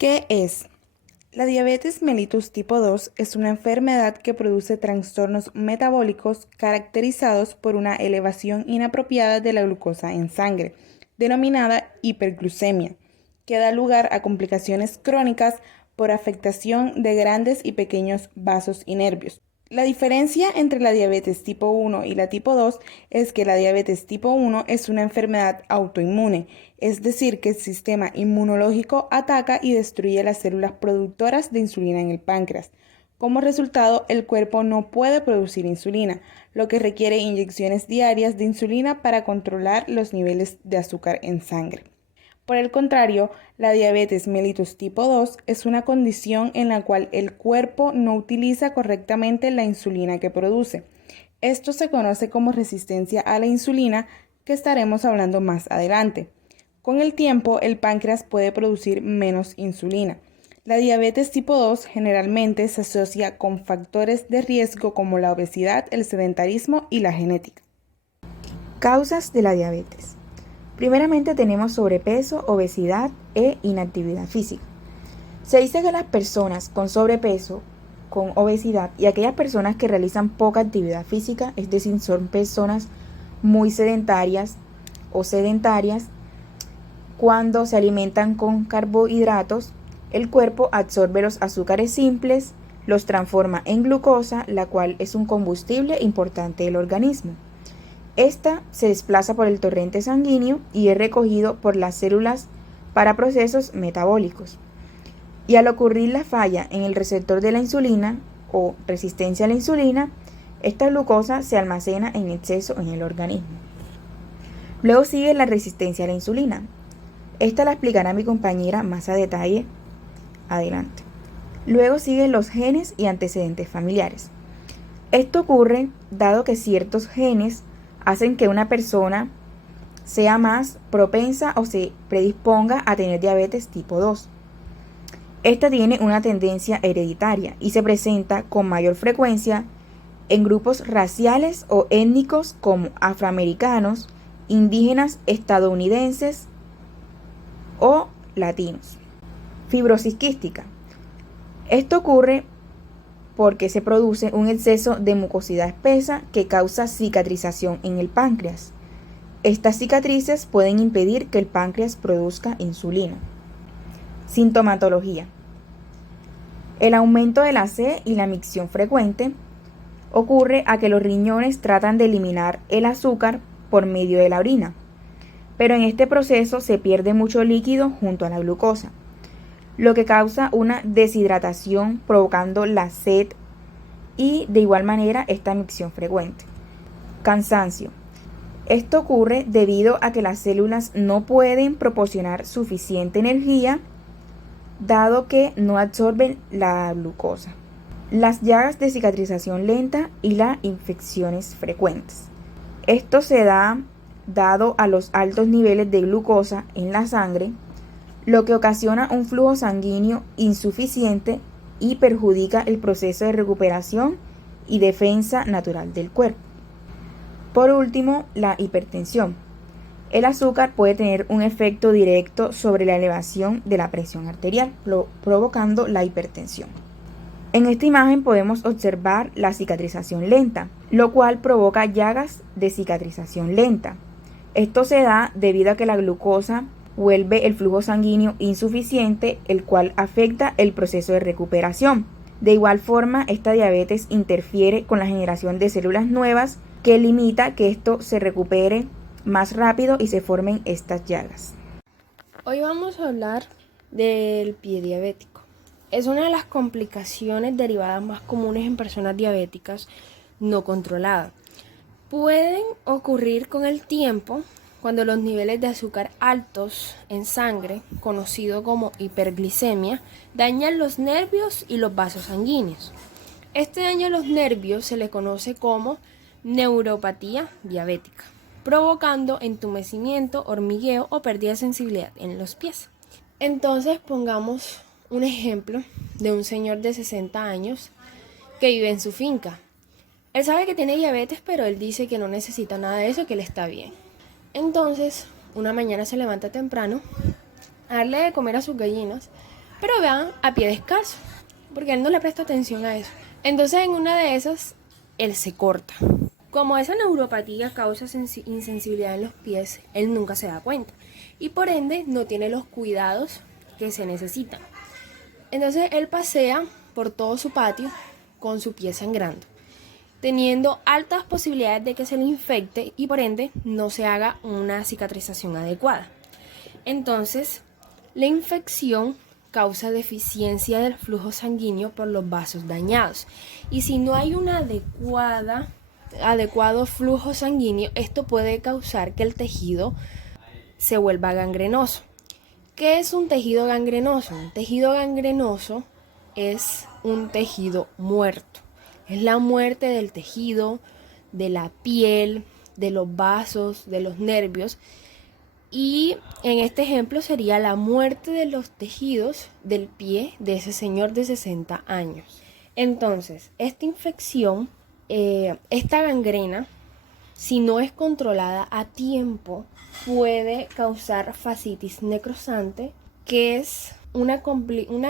¿Qué es? La diabetes mellitus tipo 2 es una enfermedad que produce trastornos metabólicos caracterizados por una elevación inapropiada de la glucosa en sangre, denominada hiperglucemia, que da lugar a complicaciones crónicas por afectación de grandes y pequeños vasos y nervios. La diferencia entre la diabetes tipo 1 y la tipo 2 es que la diabetes tipo 1 es una enfermedad autoinmune, es decir, que el sistema inmunológico ataca y destruye las células productoras de insulina en el páncreas. Como resultado, el cuerpo no puede producir insulina, lo que requiere inyecciones diarias de insulina para controlar los niveles de azúcar en sangre. Por el contrario, la diabetes mellitus tipo 2 es una condición en la cual el cuerpo no utiliza correctamente la insulina que produce. Esto se conoce como resistencia a la insulina, que estaremos hablando más adelante. Con el tiempo, el páncreas puede producir menos insulina. La diabetes tipo 2 generalmente se asocia con factores de riesgo como la obesidad, el sedentarismo y la genética. Causas de la diabetes. Primeramente tenemos sobrepeso, obesidad e inactividad física. Se dice que las personas con sobrepeso, con obesidad y aquellas personas que realizan poca actividad física, es decir, son personas muy sedentarias o sedentarias, cuando se alimentan con carbohidratos, el cuerpo absorbe los azúcares simples, los transforma en glucosa, la cual es un combustible importante del organismo. Esta se desplaza por el torrente sanguíneo y es recogido por las células para procesos metabólicos. Y al ocurrir la falla en el receptor de la insulina o resistencia a la insulina, esta glucosa se almacena en exceso en el organismo. Luego sigue la resistencia a la insulina. Esta la explicará mi compañera más a detalle adelante. Luego siguen los genes y antecedentes familiares. Esto ocurre dado que ciertos genes hacen que una persona sea más propensa o se predisponga a tener diabetes tipo 2. Esta tiene una tendencia hereditaria y se presenta con mayor frecuencia en grupos raciales o étnicos como afroamericanos, indígenas estadounidenses o latinos. Fibrosis quística. Esto ocurre porque se produce un exceso de mucosidad espesa que causa cicatrización en el páncreas. Estas cicatrices pueden impedir que el páncreas produzca insulina. Sintomatología. El aumento de la sed y la micción frecuente ocurre a que los riñones tratan de eliminar el azúcar por medio de la orina, pero en este proceso se pierde mucho líquido junto a la glucosa, lo que causa una deshidratación provocando la sed y de igual manera esta micción frecuente. Cansancio. Esto ocurre debido a que las células no pueden proporcionar suficiente energía dado que no absorben la glucosa. Las llagas de cicatrización lenta y las infecciones frecuentes. Esto se da dado a los altos niveles de glucosa en la sangre, lo que ocasiona un flujo sanguíneo insuficiente y perjudica el proceso de recuperación y defensa natural del cuerpo. Por último, la hipertensión. El azúcar puede tener un efecto directo sobre la elevación de la presión arterial, provocando la hipertensión. En esta imagen podemos observar la cicatrización lenta, lo cual provoca llagas de cicatrización lenta. Esto se da debido a que la glucosa vuelve el flujo sanguíneo insuficiente, el cual afecta el proceso de recuperación. De igual forma, esta diabetes interfiere con la generación de células nuevas que limita que esto se recupere más rápido y se formen estas llagas. Hoy vamos a hablar del pie diabético. Es una de las complicaciones derivadas más comunes en personas diabéticas no controladas. Pueden ocurrir con el tiempo cuando los niveles de azúcar altos en sangre, conocido como hiperglicemia, dañan los nervios y los vasos sanguíneos. Este daño a los nervios se le conoce como neuropatía diabética, provocando entumecimiento, hormigueo o pérdida de sensibilidad en los pies. Entonces pongamos un ejemplo de un señor de 60 años que vive en su finca. Él sabe que tiene diabetes, pero él dice que no necesita nada de eso, que él está bien. Entonces, una mañana se levanta temprano a darle de comer a sus gallinas pero va a pie descalzo, porque él no le presta atención a eso. Entonces en una de esas, él se corta. Como esa neuropatía causa insensibilidad en los pies, él nunca se da cuenta y por ende no tiene los cuidados que se necesitan. Entonces él pasea por todo su patio con su pie sangrando, teniendo altas posibilidades de que se le infecte y por ende no se haga una cicatrización adecuada. Entonces, la infección causa deficiencia del flujo sanguíneo por los vasos dañados. Y si no hay un adecuado flujo sanguíneo, esto puede causar que el tejido se vuelva gangrenoso. ¿Qué es un tejido gangrenoso? Un tejido gangrenoso es un tejido muerto. Es la muerte del tejido, de la piel, de los vasos, de los nervios. Y en este ejemplo sería la muerte de los tejidos del pie de ese señor de 60 años. Entonces, esta infección, esta gangrena, si no es controlada a tiempo, puede causar fascitis necrosante, que es una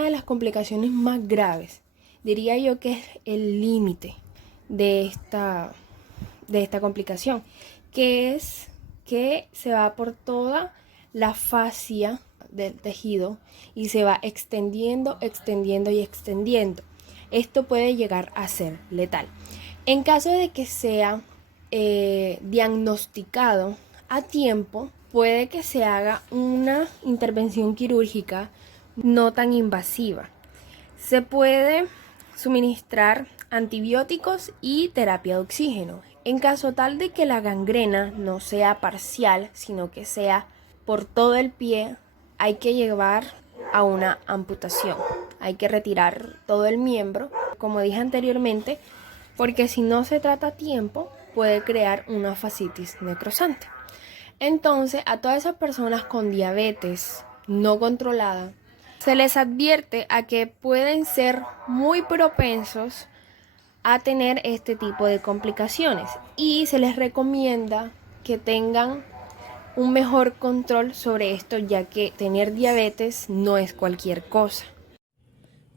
de las complicaciones más graves. Diría yo que es el límite de esta complicación, que es que se va por toda la fascia del tejido y se va extendiendo y extendiendo. Esto puede llegar a ser letal. En caso de que sea diagnosticado a tiempo, puede que se haga una intervención quirúrgica no tan invasiva. Se puede suministrar antibióticos y terapia de oxígeno. En caso tal de que la gangrena no sea parcial, sino que sea por todo el pie, hay que llevar a una amputación. Hay que retirar todo el miembro, como dije anteriormente, porque si no se trata a tiempo, puede crear una fascitis necrosante. Entonces, a todas esas personas con diabetes no controlada, se les advierte a que pueden ser muy propensos a tener este tipo de complicaciones y se les recomienda que tengan un mejor control sobre esto, ya que tener diabetes no es cualquier cosa.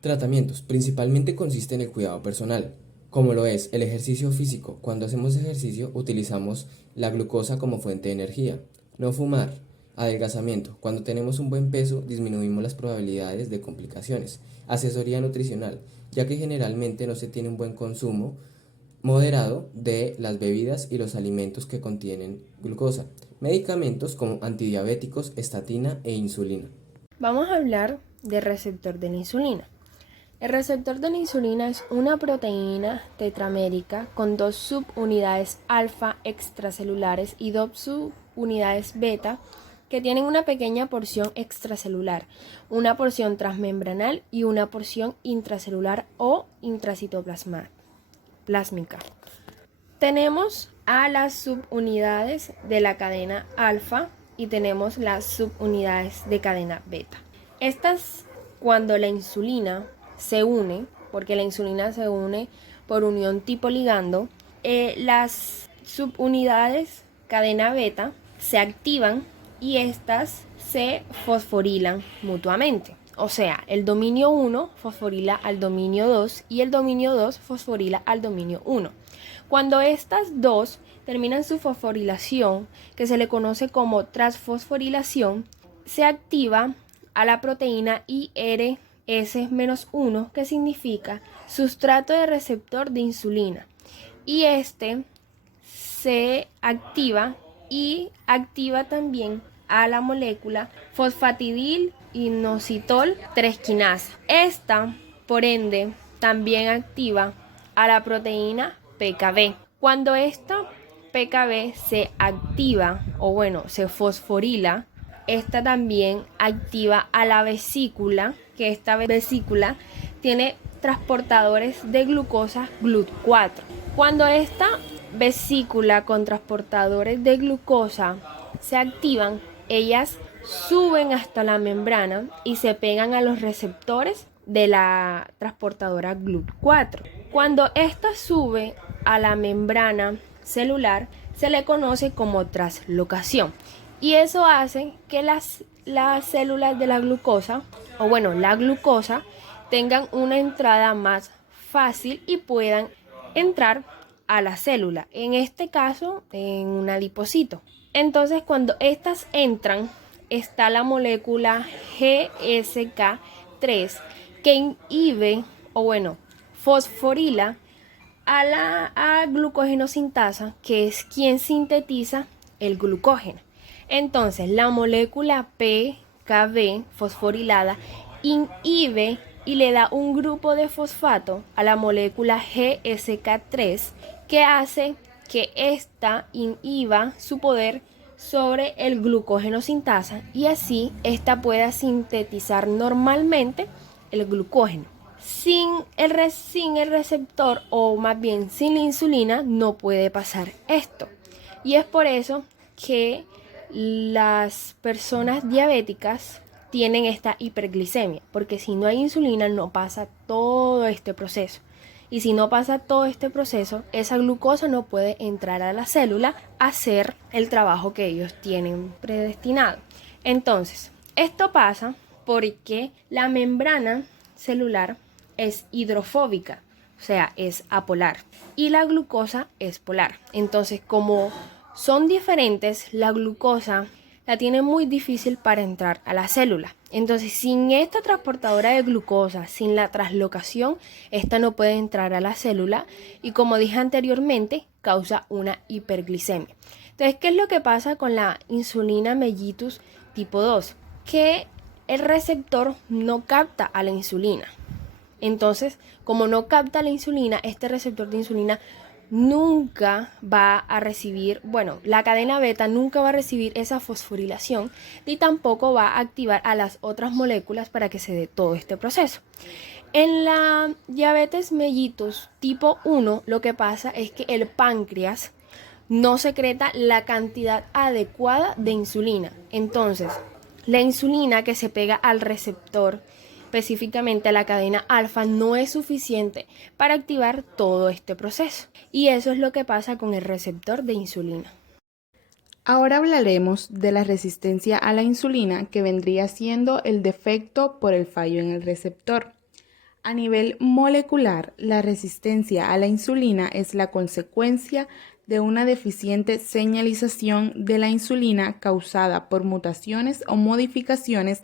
Tratamientos principalmente consisten en el cuidado personal, como lo es el ejercicio físico. Cuando hacemos ejercicio utilizamos la glucosa como fuente de energía. No fumar. Adelgazamiento. Cuando tenemos un buen peso disminuimos las probabilidades de complicaciones. Asesoría nutricional, ya que generalmente no se tiene un buen consumo moderado de las bebidas y los alimentos que contienen glucosa. Medicamentos como antidiabéticos, estatina e insulina. Vamos a hablar del receptor de la insulina. El receptor de la insulina es una proteína tetramérica con 2 subunidades alfa extracelulares y 2 subunidades beta que tienen una pequeña porción extracelular, una porción transmembranal y una porción intracelular o intracitoplásmica. Tenemos a las subunidades de la cadena alfa y tenemos las subunidades de cadena beta. Estas, cuando la insulina se une, porque la insulina se une por unión tipo ligando, las subunidades cadena beta se activan y estas se fosforilan mutuamente. O sea, el dominio 1 fosforila al dominio 2 y el dominio 2 fosforila al dominio 1. Cuando estas dos terminan su fosforilación, que se le conoce como transfosforilación, se activa a la proteína IRS-1, que significa sustrato de receptor de insulina. Y este se activa y activa también a la molécula fosfatidil-inositol 3 quinasa. Esta, por ende, también activa a la proteína PKB. Cuando esta PKB se activa, se fosforila, esta también activa a la vesícula, que esta vesícula tiene transportadores de glucosa GLUT4. Cuando esta vesícula con transportadores de glucosa se activan, ellas suben hasta la membrana y se pegan a los receptores de la transportadora GLUT4. Cuando esta sube a la membrana celular, se le conoce como translocación. Y eso hace que las las células de la glucosa, o bueno, la glucosa, tengan una entrada más fácil y puedan entrar a la célula, en este caso en un adipocito. Entonces, cuando estas entran, está la molécula GSK3 que inhibe, o bueno, fosforila a la glucógeno-sintasa, que es quien sintetiza el glucógeno. Entonces, la molécula PKB fosforilada inhibe y le da un grupo de fosfato a la molécula GSK3 que hace que ésta inhiba su poder sobre el glucógeno sintasa y así ésta pueda sintetizar normalmente el glucógeno. Sin el receptor, o más bien sin la insulina, no puede pasar esto. Y es por eso que las personas diabéticas tienen esta hiperglicemia, porque si no hay insulina no pasa todo este proceso. Y si no pasa todo este proceso, esa glucosa no puede entrar a la célula a hacer el trabajo que ellos tienen predestinado. Entonces, esto pasa porque la membrana celular es hidrofóbica, o sea, es apolar, y la glucosa es polar. Entonces, como son diferentes, la glucosa la tiene muy difícil para entrar a la célula. Entonces, sin esta transportadora de glucosa, sin la translocación, esta no puede entrar a la célula y, como dije anteriormente, causa una hiperglicemia. Entonces, ¿qué es lo que pasa con la insulina mellitus tipo 2? Que el receptor no capta a la insulina. Entonces, como no capta la insulina, este receptor de insulina nunca va a recibir, la cadena beta nunca va a recibir esa fosforilación ni tampoco va a activar a las otras moléculas para que se dé todo este proceso. En la diabetes mellitus tipo 1, lo que pasa es que el páncreas no secreta la cantidad adecuada de insulina. Entonces, la insulina que se pega al receptor, específicamente a la cadena alfa, no es suficiente para activar todo este proceso. Y eso es lo que pasa con el receptor de insulina. Ahora hablaremos de la resistencia a la insulina, que vendría siendo el defecto por el fallo en el receptor. A nivel molecular, la resistencia a la insulina es la consecuencia de una deficiente señalización de la insulina causada por mutaciones o modificaciones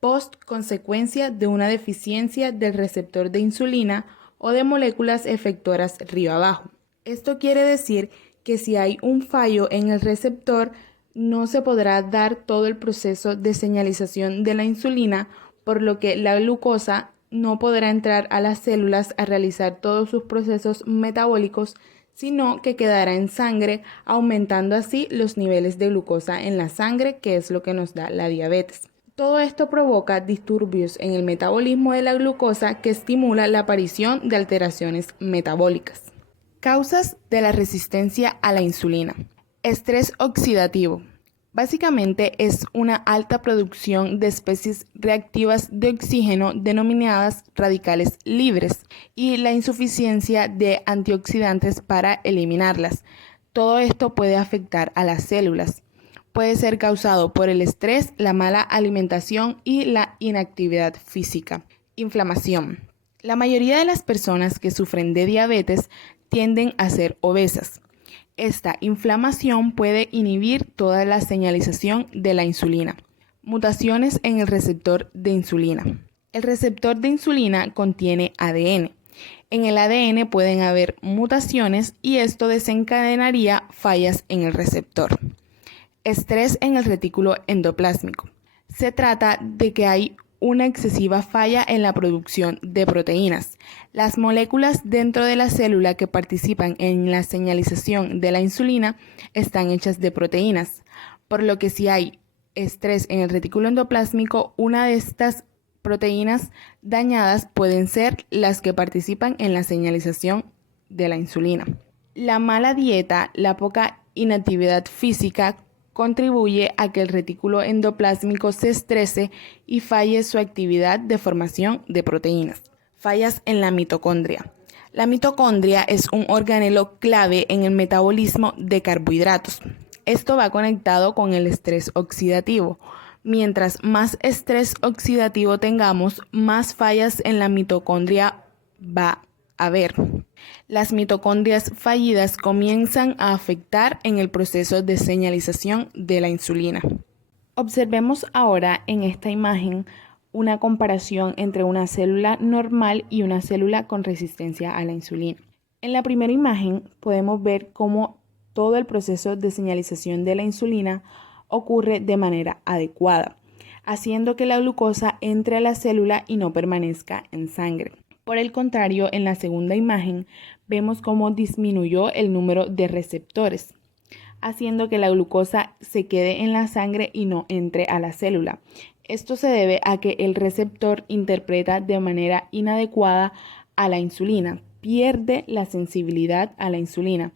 post-consecuencia de una deficiencia del receptor de insulina o de moléculas efectoras río-abajo. Esto quiere decir que si hay un fallo en el receptor, no se podrá dar todo el proceso de señalización de la insulina, por lo que la glucosa no podrá entrar a las células a realizar todos sus procesos metabólicos, sino que quedará en sangre, aumentando así los niveles de glucosa en la sangre, que es lo que nos da la diabetes. Todo esto provoca disturbios en el metabolismo de la glucosa que estimula la aparición de alteraciones metabólicas. Causas de la resistencia a la insulina. Estrés oxidativo. Básicamente es una alta producción de especies reactivas de oxígeno denominadas radicales libres y la insuficiencia de antioxidantes para eliminarlas. Todo esto puede afectar a las células. Puede ser causado por el estrés, la mala alimentación y la inactividad física. Inflamación. La mayoría de las personas que sufren de diabetes tienden a ser obesas. Esta inflamación puede inhibir toda la señalización de la insulina. Mutaciones en el receptor de insulina. El receptor de insulina contiene ADN. En el ADN pueden haber mutaciones y esto desencadenaría fallas en el receptor. Estrés en el retículo endoplásmico. Se trata de que hay una excesiva falla en la producción de proteínas. Las moléculas dentro de la célula que participan en la señalización de la insulina están hechas de proteínas, por lo que si hay estrés en el retículo endoplásmico, una de estas proteínas dañadas pueden ser las que participan en la señalización de la insulina. La mala dieta, la poca inactividad física, contribuye a que el retículo endoplásmico se estrese y falle su actividad de formación de proteínas. Fallas en la mitocondria. La mitocondria es un organelo clave en el metabolismo de carbohidratos. Esto va conectado con el estrés oxidativo. Mientras más estrés oxidativo tengamos, más fallas en la mitocondria va a haber. Las mitocondrias fallidas comienzan a afectar en el proceso de señalización de la insulina. Observemos ahora en esta imagen una comparación entre una célula normal y una célula con resistencia a la insulina. En la primera imagen podemos ver cómo todo el proceso de señalización de la insulina ocurre de manera adecuada, haciendo que la glucosa entre a la célula y no permanezca en sangre. Por el contrario, en la segunda imagen vemos cómo disminuyó el número de receptores, haciendo que la glucosa se quede en la sangre y no entre a la célula. Esto se debe a que el receptor interpreta de manera inadecuada a la insulina, pierde la sensibilidad a la insulina,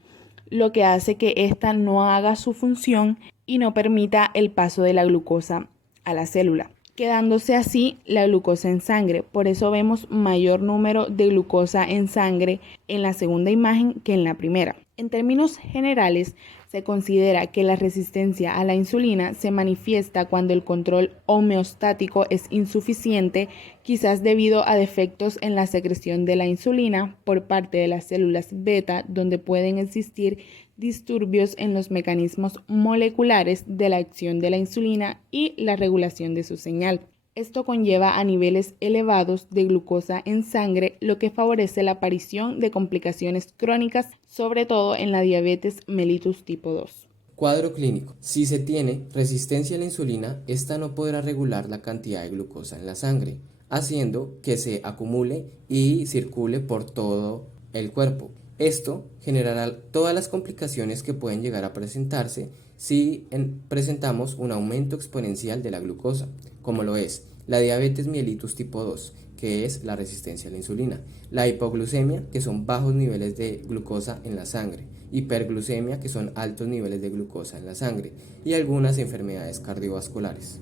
lo que hace que ésta no haga su función y no permita el paso de la glucosa a la célula, quedándose así la glucosa en sangre. Por eso vemos mayor número de glucosa en sangre en la segunda imagen que en la primera. En términos generales, se considera que la resistencia a la insulina se manifiesta cuando el control homeostático es insuficiente, quizás debido a defectos en la secreción de la insulina por parte de las células beta, donde pueden existir disturbios en los mecanismos moleculares de la acción de la insulina y la regulación de su señal. Esto conlleva a niveles elevados de glucosa en sangre, lo que favorece la aparición de complicaciones crónicas, sobre todo en la diabetes mellitus tipo 2. Cuadro clínico. Si se tiene resistencia a la insulina, esta no podrá regular la cantidad de glucosa en la sangre, haciendo que se acumule y circule por todo el cuerpo. Esto generará todas las complicaciones que pueden llegar a presentarse si presentamos un aumento exponencial de la glucosa, como lo es la diabetes mellitus tipo 2, que es la resistencia a la insulina, la hipoglucemia, que son bajos niveles de glucosa en la sangre, hiperglucemia, que son altos niveles de glucosa en la sangre, y algunas enfermedades cardiovasculares.